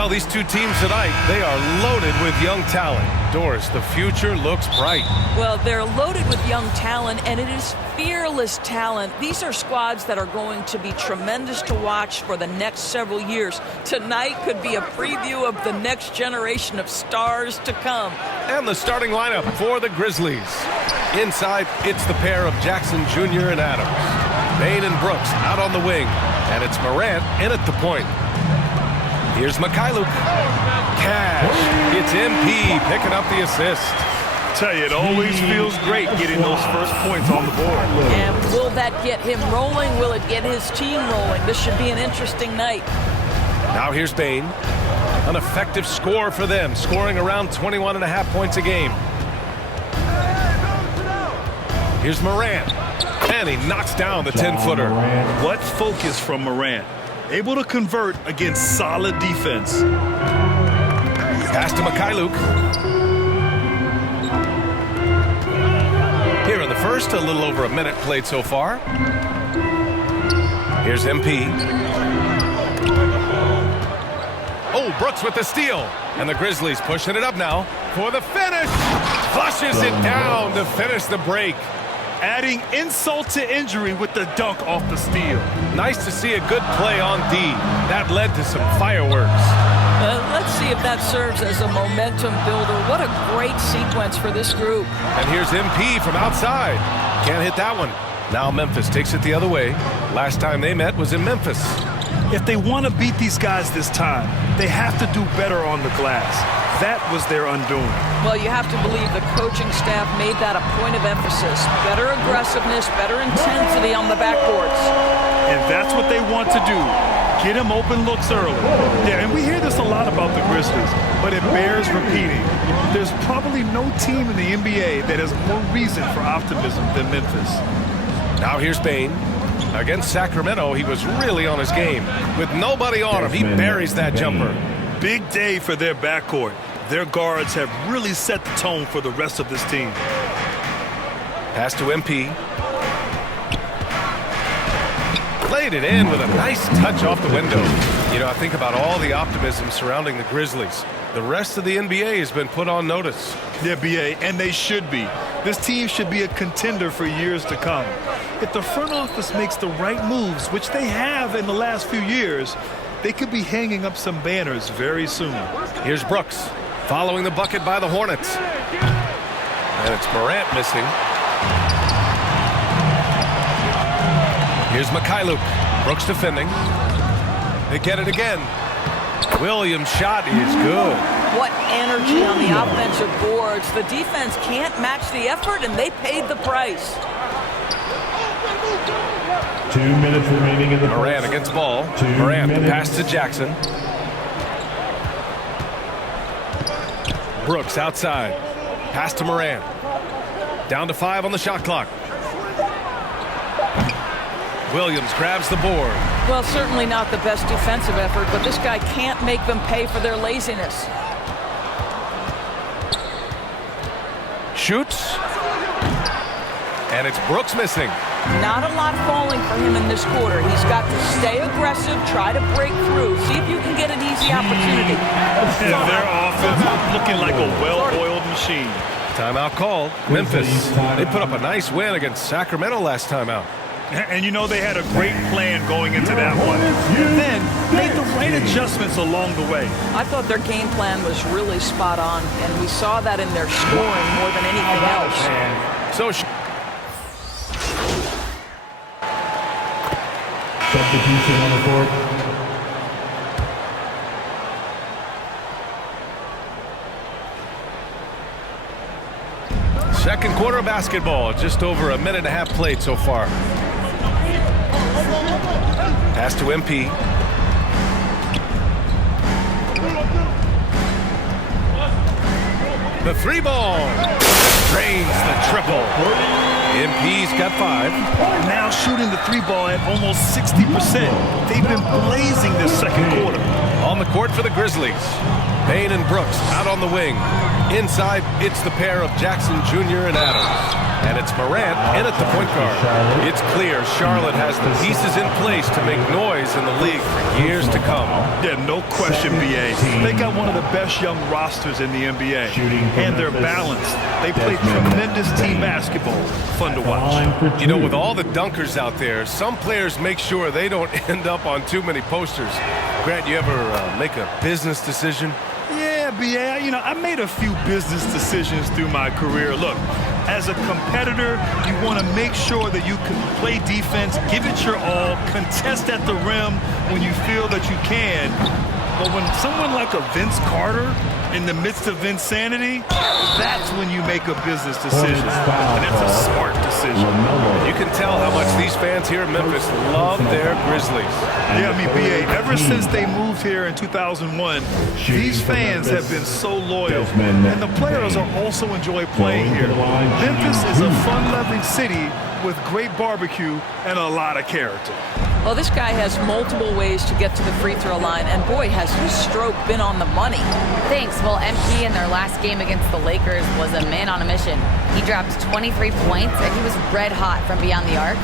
Well, these two teams tonight, they are loaded with young talent. Doris, the future looks bright. Well, they're loaded with young talent, and it is fearless talent. These are squads that are going to be tremendous to watch for the next several years. Tonight could be a preview of the next generation of stars to come. And the starting lineup for the Grizzlies. Inside, it's the pair of Jackson Jr. and Adams. Bain and Brooks out on the wing. And it's Morant in at the point. Here's Mikhailuk. Cash. It's MP picking up the assist. Tell you, it always feels great getting those first points on the board. And will that get him rolling? Will it get his team rolling? This should be an interesting night. Now here's Bain. An effective score for them, scoring around 21.5 points a game. Here's Morant. And he knocks down the 10-footer. What focus from Morant. Able to convert against solid defense. Pass to Mikhailuk. Here in the first, a little over a minute played so far. Here's MP. Oh, Brooks with the steal. And the Grizzlies pushing it up now for the finish. Flushes it down to finish the break. Adding insult to injury with the dunk off the steal. Nice to see a good play on D. That led to some fireworks. Let's see if that serves as a momentum builder. What a great sequence for this group. And here's MP from outside. Can't hit that one. Now Memphis takes it the other way. Last time they met was in Memphis. If they want to beat these guys this time, they have to do better on the glass. That was their undoing. Well, you have to believe the coaching staff made that a point of emphasis. Better aggressiveness, better intensity on the backboards. And that's what they want to do. Get him open looks early. Yeah, and we hear this a lot about the Grizzlies, but it bears repeating. There's probably no team in the NBA that has more reason for optimism than Memphis. Now here's Bain. Against Sacramento, he was really on his game. With nobody on him, he buries that jumper. Big day for their backcourt. Their guards have really set the tone for the rest of this team. Pass to MP. Played it in with a nice touch off the window. You know, I think about all the optimism surrounding the Grizzlies. The rest of the NBA has been put on notice. Yeah, BA, and they should be. This team should be a contender for years to come. If the front office makes the right moves, which they have in the last few years, they could be hanging up some banners very soon. Here's Brooks, following the bucket by the Hornets. And it's Morant missing. Here's Mikhailuk. Brooks defending. They get it again. Williams' shot is good. What energy on the offensive boards. The defense can't match the effort, and they paid the price. 2 minutes remaining in the Morant against ball. Morant pass to Jackson. Brooks outside. Pass to Morant. Down to 5 on the shot clock. Williams grabs the board. Well, certainly not the best defensive effort, but this guy can't make them pay for their laziness. Shoots. And it's Brooks missing. Not a lot falling for him in this quarter. He's got to stay aggressive, try to break through, see if you can get an easy opportunity. And their offense looking like a well-oiled machine. Timeout called. Memphis. They put up a nice win against Sacramento last time out. And you know they had a great plan going into that one. Then made the right adjustments along the way. I thought their game plan was really spot on, and we saw that in their scoring more than anything else. So substitution on the court. second quarter of basketball. Just over a minute and a half played so far. Pass to MP. The three ball. Drains the triple. MP's got 5. Now shooting the three ball at almost 60%. They've been blazing this second quarter. On the court for the Grizzlies. Bain and Brooks out on the wing. Inside, it's the pair of Jackson Jr. and Adams. And it's Morant in at the point guard. It's clear Charlotte has the pieces in place to make noise in the league for years to come. Yeah, no question, B.A. They got one of the best young rosters in the NBA. And they're balanced. They play tremendous team basketball. Fun to watch. You know, with all the dunkers out there, some players make sure they don't end up on too many posters. Grant, you ever make a business decision? Yeah, B.A., you know, I made a few business decisions through my career. Look, as a competitor, you want to make sure that you can play defense, give it your all, contest at the rim when you feel that you can. But when someone like a Vince Carter in the midst of insanity, that's when you make a business decision. And that's a smart decision. You can tell how much these fans here in Memphis love their Grizzlies. Yeah, I mean, B.A., ever since they moved here in 2001, these fans have been so loyal. And the players are also enjoy playing here. Memphis is a fun-loving city with great barbecue and a lot of character. Well, this guy has multiple ways to get to the free throw line, and boy, has his stroke been on the money. Thanks. Well, MP in their last game against the Lakers was a man on a mission. He dropped 23 points, and he was red hot from beyond the arc,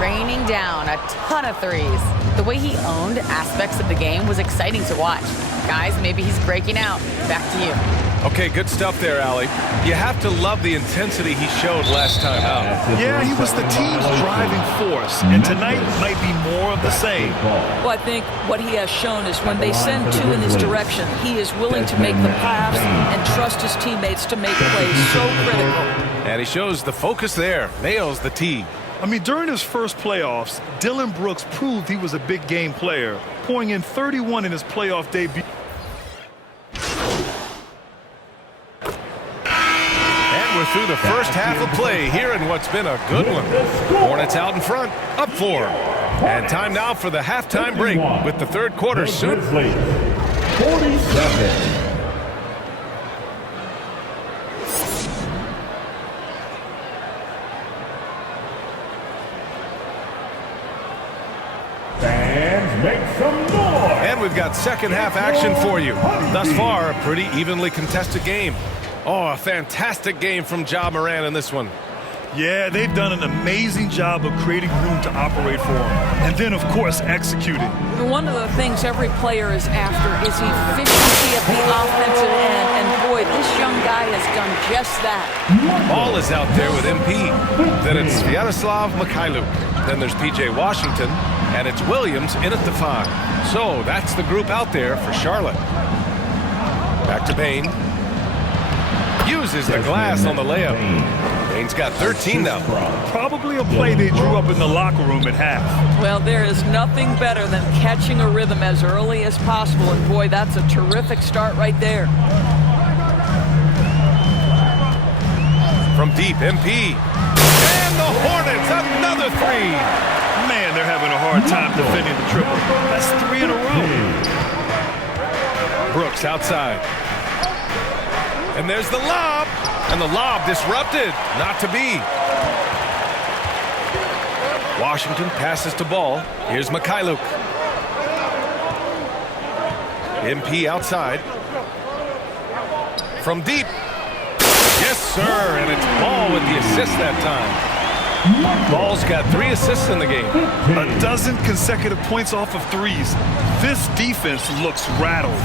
raining down a ton of threes. The way he owned aspects of the game was exciting to watch. Guys, maybe he's breaking out. Back to you. Okay, good stuff there, Allie. You have to love the intensity he showed last time out. Yeah, he was the team's driving force, and tonight might be more of the same. Well, I think what he has shown is when they send two in his direction, he is willing to make the pass and trust his teammates to make plays. So critical. And he shows the focus there. Nails the tee. I mean, during his first playoffs, Dillon Brooks proved he was a big game player, pouring in 31 in his playoff debut. We're through the first half of play here in what's been a good one. Hornets out in front, up 4. And time now for the halftime break with the third quarter soon. 47. Fans, make some noise. And we've got second half action for you. Thus far, a pretty evenly contested game. Oh, a fantastic game from Ja Morant in this one. Yeah, they've done an amazing job of creating room to operate for him. And then, of course, executing. One of the things every player is after is efficiency at the offensive end. And boy, this young guy has done just that. Ball is out there with MP. Then it's Sviatoslav Mikhailuk. Then there's P.J. Washington. And it's Williams in at the 5. So that's the group out there for Charlotte. Back to Bain. Uses the glass on the layup. Bain's got 13 now. Probably a play they drew up in the locker room at half. Well, there is nothing better than catching a rhythm as early as possible. And boy, that's a terrific start right there. From deep, MP. And the Hornets, another 3. Man, they're having a hard time defending the triple. That's 3 in a row. Brooks outside. And there's the lob. And the lob disrupted. Not to be. Washington passes to Ball. Here's Mikhailuk. MP outside. From deep. Yes, sir. And it's Ball with the assist that time. Ball's got 3 assists in the game. A dozen consecutive points off of threes. This defense looks rattled.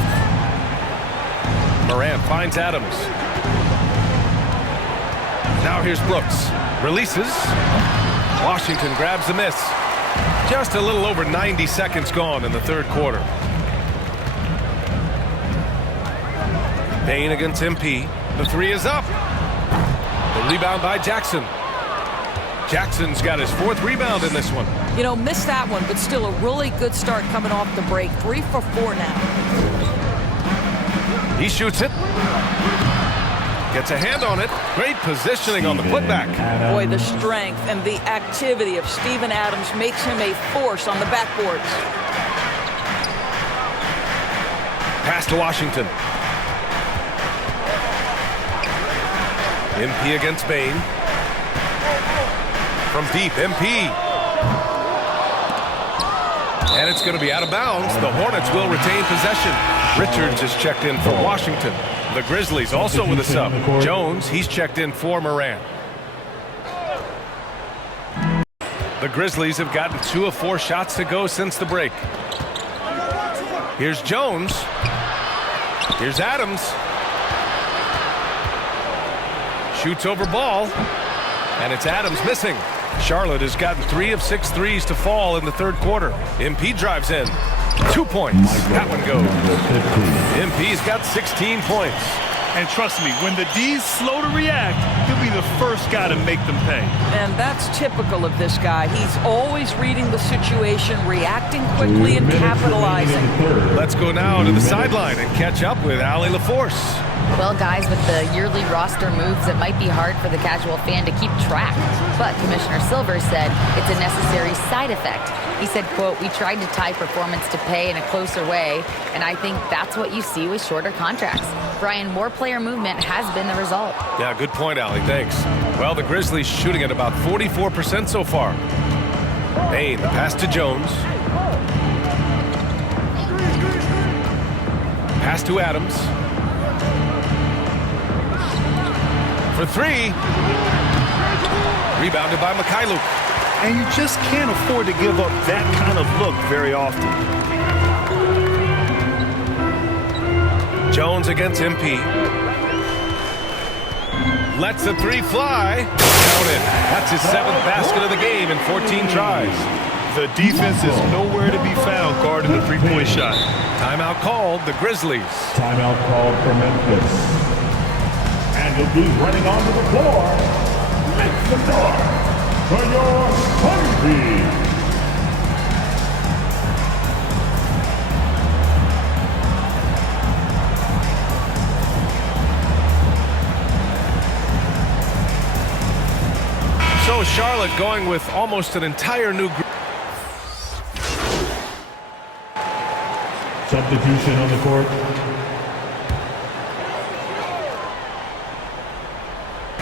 Morant finds Adams. Now here's Brooks. Releases. Washington grabs the miss. Just a little over 90 seconds gone in the third quarter. Bain against MP. The 3 is up. The rebound by Jackson. Jackson's got his 4th rebound in this one. You know, missed that one, but still a really good start coming off the break. 3 for 4 now. He shoots it. Gets a hand on it. Great positioning on the putback. Boy, the strength and the activity of Steven Adams makes him a force on the backboards. Pass to Washington. MP against Bain. From deep, MP. And it's going to be out of bounds. The Hornets will retain possession. Richards is checked in for Washington. The Grizzlies also with a sub. Jones, he's checked in for Morant. The Grizzlies have gotten 2 of 4 shots to go since the break. Here's Jones. Here's Adams. Shoots over ball. And it's Adams missing. Charlotte has gotten 3 of 6 threes to fall in the third quarter. MP drives in. 2 points. That one goes. MP's got 16 points. And trust me, when the D's slow to react, he'll be the first guy to make them pay. And that's typical of this guy. He's always reading the situation, reacting quickly, and capitalizing. Let's go now to the sideline and catch up with Allie LaForce. Well, guys, with the yearly roster moves, it might be hard for the casual fan to keep track. But Commissioner Silver said it's a necessary side effect. He said, quote, "We tried to tie performance to pay in a closer way, and I think that's what you see with shorter contracts." Brian, more player movement has been the result. Yeah, good point, Allie. Thanks. Well, the Grizzlies shooting at about 44% so far. Payne, the pass to Jones. Pass to Adams. For 3. Rebounded by Mikhailuk. And you just can't afford to give up that kind of look very often. Jones against MP. Lets the 3 fly. Counted. That's his 7th basket of the game in 14 tries. The defense is nowhere to be found guarding the three-point shot. Timeout called, the Grizzlies. Timeout called for Memphis. And the D's running onto the floor. Make some noise for your home. So Charlotte going with almost an entire new group. Substitution on the court.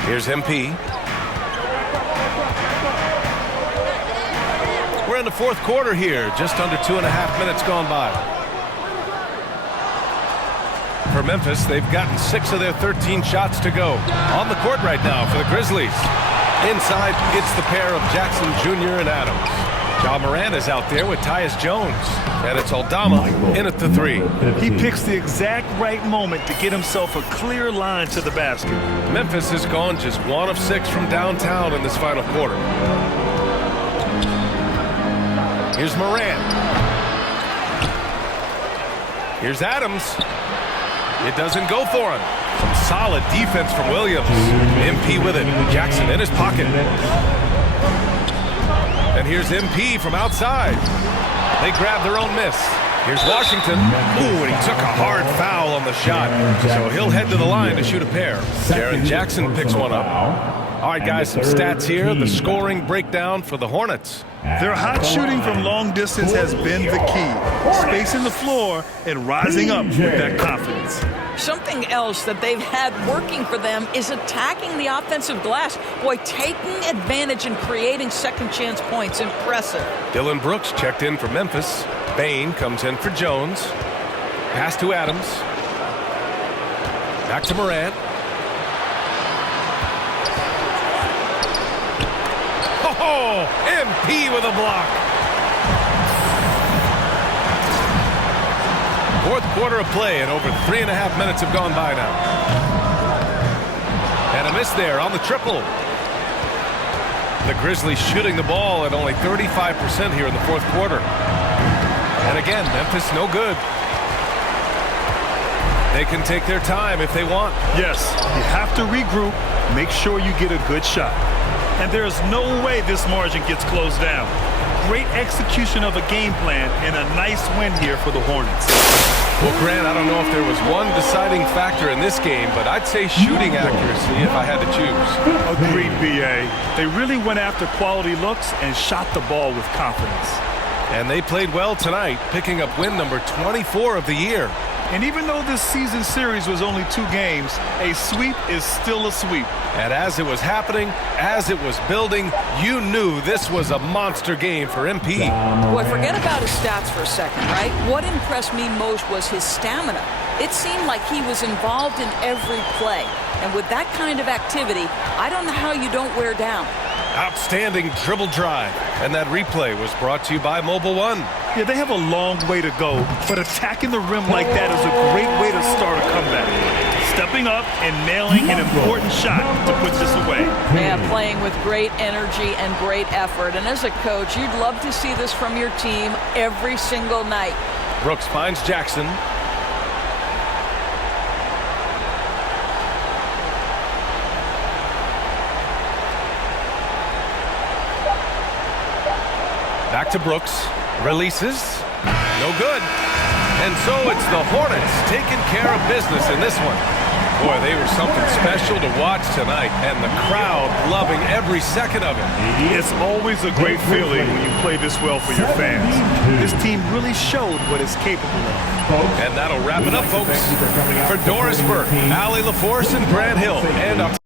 Here's MP. We're in the fourth quarter here, just under 2.5 minutes gone by. For Memphis, they've gotten 6 of their 13 shots to go. On the court right now for the Grizzlies. Inside, it's the pair of Jackson Jr. and Adams. Ja Morant is out there with Tyus Jones. And it's Aldama in at the 3. He picks the exact right moment to get himself a clear line to the basket. Memphis has gone just 1 of 6 from downtown in this final quarter. Here's Morant. Here's Adams. It doesn't go for him. Some solid defense from Williams. MP with it. Jackson in his pocket. And here's MP from outside. They grab their own miss. Here's Washington. Ooh, and he took a hard foul on the shot. So he'll head to the line to shoot a pair. Jaren Jackson picks one up. All right, guys, some stats here. The scoring breakdown for the Hornets. Their hot shooting from long distance has been the key. Spacing the floor and rising up with that confidence. Something else that they've had working for them is attacking the offensive glass. Boy, taking advantage and creating second chance points. Impressive. Dylan Brooks checked in for Memphis. Bain comes in for Jones. Pass to Adams. Back to Morant. Oh, MP with a block. Fourth quarter of play, and over 3.5 minutes have gone by now. And a miss there on the triple. The Grizzlies shooting the ball at only 35% here in the fourth quarter. And again, Memphis no good. They can take their time if they want. Yes, you have to regroup, make sure you get a good shot. And there's no way this margin gets closed down. Great execution of a game plan and a nice win here for the Hornets. Well, Grant, I don't know if there was one deciding factor in this game, but I'd say shooting accuracy if I had to choose. Agreed, B.A. They really went after quality looks and shot the ball with confidence. And they played well tonight, picking up win number 24 of the year. And even though this season series was only 2 games, a sweep is still a sweep. And as it was happening, as it was building, you knew this was a monster game for MP. Boy, forget about his stats for a second, right? What impressed me most was his stamina. It seemed like he was involved in every play. And with that kind of activity, I don't know how you don't wear down. Outstanding dribble drive. And that replay was brought to you by Mobile One. Yeah, they have a long way to go, but attacking the rim like that is a great way to start a comeback. Stepping up and nailing an important shot to put this away. Yeah, playing with great energy and great effort. And as a coach, you'd love to see this from your team every single night. Brooks finds Jackson. Back to Brooks. Releases. No good. And so it's the Hornets taking care of business in this one. Boy, they were something special to watch tonight, and the crowd loving every second of it. It's always a great feeling when you play this well for your fans. This team really showed what it's capable of. And that'll wrap it up, folks. For Doris Burke, Allie LaForce, and Grant Hill, and